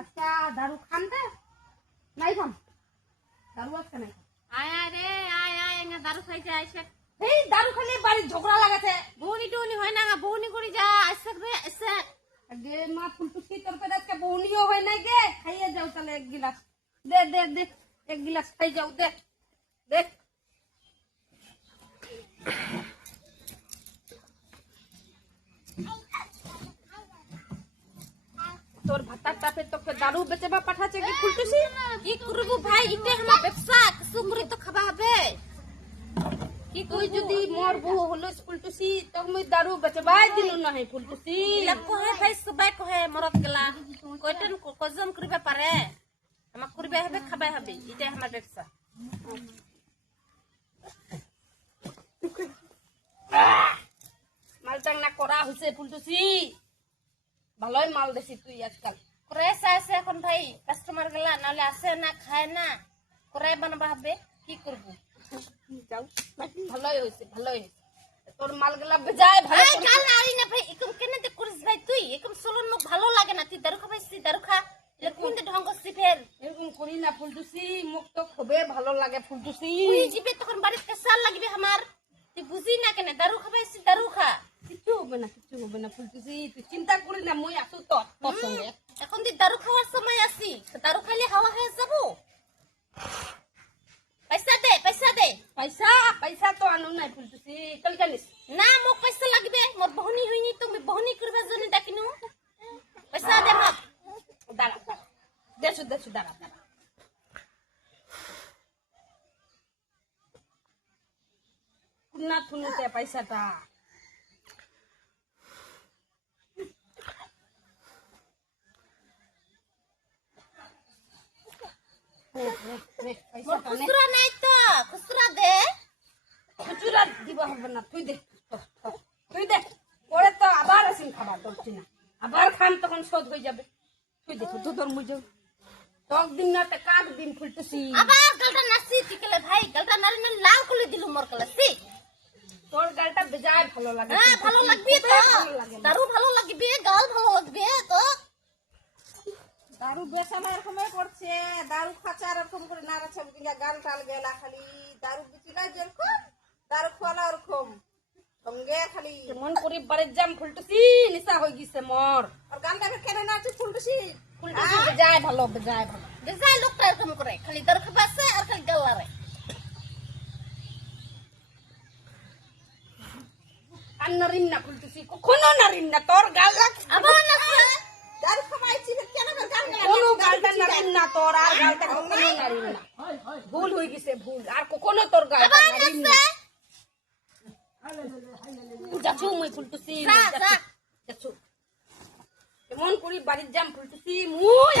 আচ্ছা দারু খান দে নাই খাম দারু আছে নাই আয় আয় রে আয় আয় এঙ্গা দারু খাইতে আইছে এই দারু খালি বাড়ি ঝগড়া লাগাছে বউনি টুনি হয় না বউনি করি যা আইছে রে আইছে আগে মা ফুলটুসি তোর পেটে আজকে বউনিও হয় নাই গে খাইয়ে যাও তাহলে এক গিলাস দে দে দে এক গিলাস খাই যাও দে দেখ তোর ভাতার টাপে তোকে দারু বেচেবা পাঠাচ্ছে কি ফুলটুসি কি করব ভাই ইতে আমার ব্যবসা কিছু করে তো খাবা হবে কি তুই যদি মোর বউ হলো ফুলটুসি তো মুই দারু বেচবাই দিলু নাই ফুলটুসি লাকো হে ভাই সবাই কহে মরত গেলা কয়টন কজন করিবা পারে আমাক করিবা হবে খাবা হবে ইতে আমার ব্যবসা মালটাং না করা হইছে ফুলটুসি ভালোই মাল দেছি তুই আজকাল করে আছে এখন ভাই কাস্টমার গেলা নালে আসে না খায় না করে বানাবা হবে কি করব যাও ভালোই হইছে ভালোই হইছে তোর মালগুলা বেজায় ভালো আই কাল আই না ভাই একম কেন তে করিস ভাই তুই একম চলন মোক ভালো লাগে না তুই দারু খাবাইছিস দারু খা কোন দে ঢঙ্গ সিফের এরকম করি না ফুলটুসি মোক তো খুবই ভালো লাগে ফুলটুসি তুই জিবে তখন বাড়িতে কেসাল লাগবে আমার তুই বুঝি না কেন দারু খাবাইছিস দারু খা কিছু হবে না ফুলটুসি তুই চিন্তা করি না মই আছো তো তোর সঙ্গে এখন তুই দারু খাওয়ার সময় আসি দারু খাইলে হাওয়া হয়ে যাব পয়সা দে পয়সা পয়সা তো আনো নাই ফুলটুসি চল জানিস না মোক পয়সা লাগবে মোর বহনি হইনি তুমি বহনি করবা জনি ডাকিনু পয়সা দে মোক দাঁড়া দেশু দাঁড়া কুন্না থুনুতে পয়সাটা খুচরা নাই তো খুচরা দে খুচরা দিবা হবে না তুই দে পরে তো আবার আসিম খাবার ধরছি না আবার খান তখন শোধ হয়ে যাবে তুই দেখো তো তোর মুজো টক দিন না তে কাক দিন ফুলতেছি আবার গালটা নাসি টিকলে ভাই গালটা নারি না লাল করে দিলু মোর কলা সি তোর গালটা বেজায় ভালো লাগে হ্যাঁ ভালো লাগবে তো দারু ভালো লাগবে গাল ভালো লাগবে তো দারু বেচানো এরকম করছে দারু খাচ্ছে আর এরকম করে নাড়া ছবি গাল টাল গেলা খালি দারু বিচিলা যেরকম দারু খোয়ালা ওরকম সঙ্গে খালি মন করি বাড়ির জাম ফুলটুসি নিশা হয়ে গেছে মোর আর গানটা কেন না তুই ফুলটুসি বেজায় ভালো বেজাই লোকটা এরকম করে খালি দারু খাবাছে আর খালি গাল লারে আর নারিম না ফুলটুসি কখনো নারিম না তোর গাল আবার নাসে দারু খাবাইছি কেন গাল কোনো গালটা নারিম না তোর আর গালটা কখনো নারিম না ভুল হয়ে গেছে ভুল আর কখনো তোর গালটা আবার নারিম না নাসে যাচ্ছু মুই ফুলটুসি যাচ্ছু কেমন করি বাড়ির জাম ফুলটুসি মুই